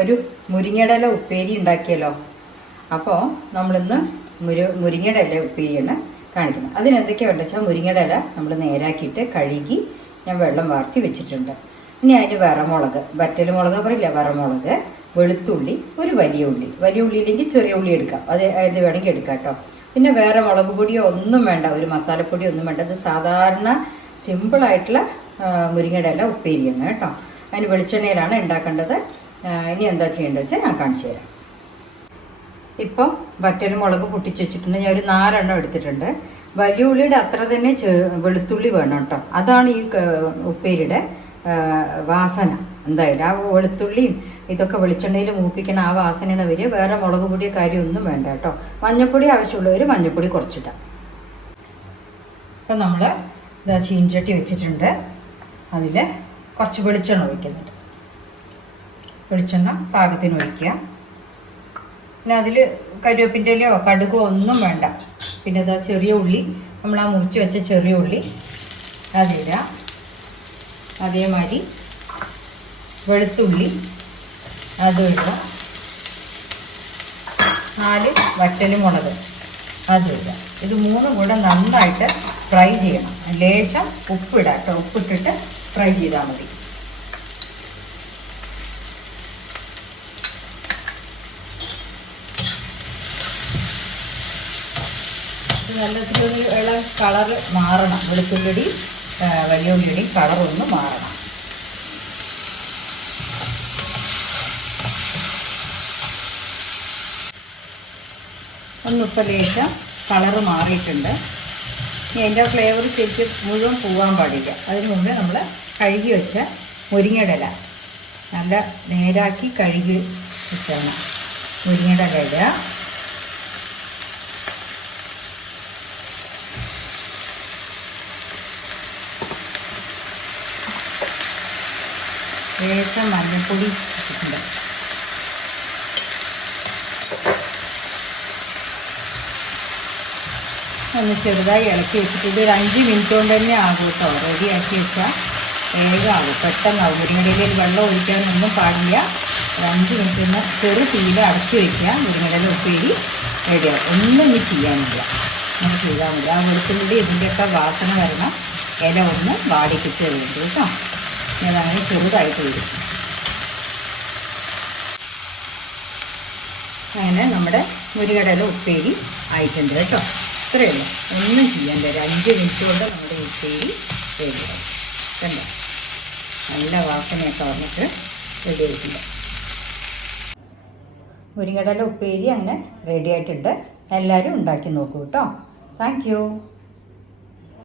ഒരു മുരിങ്ങയുടെ ഇല ഉപ്പേരി ഉണ്ടാക്കിയല്ലോ. അപ്പോൾ നമ്മളിന്ന് മുരിങ്ങയുടെ ഇല ഉപ്പേരിയാണ് കാണിക്കുന്നത്. അതിനെന്തൊക്കെയാണ് വെച്ചാൽ മുരിങ്ങയുടെ ഇല നമ്മൾ നേരാക്കിയിട്ട് കഴുകി ഞാൻ വെള്ളം വാർത്തി വെച്ചിട്ടുണ്ട്. ഇനി അതിന് വറമുളക്, വറ്റൽ മുളക് പറയില്ല, വറമുളക്, വെളുത്തുള്ളി, ഒരു വലിയ ഉള്ളി ഇല്ലെങ്കിൽ ചെറിയ ഉള്ളി എടുക്കാം, അത് വേണമെങ്കിൽ എടുക്കാം കേട്ടോ. പിന്നെ വേറെ മുളക് പൊടിയോ ഒന്നും വേണ്ട, ഒരു മസാലപ്പൊടിയോ ഒന്നും വേണ്ട. ഇത് സാധാരണ സിമ്പിളായിട്ടുള്ള മുരിങ്ങയുടെ ഇല ഉപ്പേരിയാണ് കേട്ടോ. അതിന് വെളിച്ചെണ്ണയിലാണ് ഉണ്ടാക്കേണ്ടത്. ഇനി എന്താ ചെയ്യേണ്ടത് വെച്ചാൽ ഞാൻ കാണിച്ചു തരാം. ഇപ്പോൾ വറ്റൽ മുളക് പൊട്ടിച്ച് വെച്ചിട്ടുണ്ട്. ഞാൻ ഒരു 4 എണ്ണം എടുത്തിട്ടുണ്ട്. വലിയ ഉള്ളിയുടെ അത്ര തന്നെ വെളുത്തുള്ളി വേണം കേട്ടോ. അതാണ് ഈ ഉപ്പേരിയുടെ വാസന. എന്തായാലും ആ വെളുത്തുള്ളിയും ഇതൊക്കെ വെളിച്ചെണ്ണയിൽ മൂപ്പിക്കണ ആ വാസനയാണ് വരിക. വേറെ മുളക് പൊടിയോ കാര്യമൊന്നും വേണ്ട കേട്ടോ. മഞ്ഞൾപ്പൊടി ആവശ്യമുള്ളവർ മഞ്ഞൾപ്പൊടി കുറച്ചിടാം. അപ്പം നമ്മൾ ഇതാ ചീൻചട്ടി വെച്ചിട്ടുണ്ട്. അതിൽ കുറച്ച് വെളിച്ചെണ്ണ ഒഴിക്കുന്നുണ്ട്. വെളിച്ചെണ്ണ പാകത്തിന് ഒഴിക്കുക. പിന്നെ അതിൽ കരിവേപ്പിൻ്റെ ഇലയോ കടുകോ ഒന്നും വേണ്ട. പിന്നെ ഇതാ ചെറിയ ഉള്ളി, നമ്മൾ ആ മുറിച്ച് വെച്ച ചെറിയ ഉള്ളി അതിടുക. അതേമാതിരി വെളുത്തുള്ളി അതും ഇടുക. 4 വറ്റൽ മുളക് അതും ഇടുക. ഇത് 3 കൂടെ നന്നായിട്ട് ഫ്രൈ ചെയ്യണം. ലേശം ഉപ്പിടാം കേട്ടോ. ഉപ്പിട്ടിട്ട് ഫ്രൈ ചെയ്താൽ മതി. നല്ലൊരു ഇളം കളറ് മാറണം. വെളുത്തുള്ളി വലിയ ഉള്ളിയുടെയും കളറൊന്ന് മാറണം. ഒന്നിപ്പോൾ ലേശം കളറ് മാറിയിട്ടുണ്ട്. ഇനി അതിൻ്റെ ഫ്ലേവർ ശരിക്കും മുഴുവൻ പോകാൻ പാടില്ല. അതിന് മുമ്പേ നമ്മൾ കഴുകി വെച്ച മുരിങ്ങയുടെ ഇല നല്ല നേരാക്കി കഴുകി വെച്ചാണ് മുരിങ്ങയുടെ ഇല ഇടുക. ലേശം മഞ്ഞൾപ്പൊടി ഇട്ടിട്ടുണ്ട്. ഒന്ന് ചെറുതായി ഇളക്കി വെച്ചിട്ട് ഇത് ഒരു 5 മിനിറ്റ് കൊണ്ട് തന്നെ ആകും കേട്ടോ. റെഡിയാക്കി വെച്ചാൽ വേഗമാകും, പെട്ടെന്നാകും. മുരിങ്ങയിലയിൽ വെള്ളം ഒഴിക്കാനൊന്നും പാടില്ല. 5 മിനിറ്റ് ഒന്ന് ചെറു തീയിൽ അടച്ചു വയ്ക്കുക. മുരിങ്ങയില ഉപ്പേരി റെഡിയാകും. ഒന്നും ഇനി ചെയ്യാനില്ല, അങ്ങനെ ചെയ്താൽ മതി. ആ വെളുത്തുള്ളി ഇതിൻ്റെയൊക്കെ വാസന വരണം. ഇല ഒന്ന് വാടിക്കിട്ട് വേണ്ടി കേട്ടോ. അതങ്ങനെ ചെറുതായിട്ട് വരും. അങ്ങനെ നമ്മുടെ മുരിങ്ങയുടെ ഇല ഉപ്പേരി ആയിട്ടുണ്ട് കേട്ടോ. ഇത്രയേ ഉള്ളൂ, ഒന്നും ചെയ്യാൻ ഒരു 5 മിനിറ്റ് കൊണ്ട് നമ്മുടെ ഉപ്പേരി റെഡിയാവും. കണ്ടോ, നല്ല വാസനയൊക്കെ വന്നിട്ട് റെഡി ആയിട്ടുണ്ട്. മുരിങ്ങയുടെ ഇല ഉപ്പേരി അങ്ങനെ റെഡി ആയിട്ടുണ്ട്. എല്ലാവരും ഉണ്ടാക്കി നോക്കൂ കേട്ടോ. Thank you.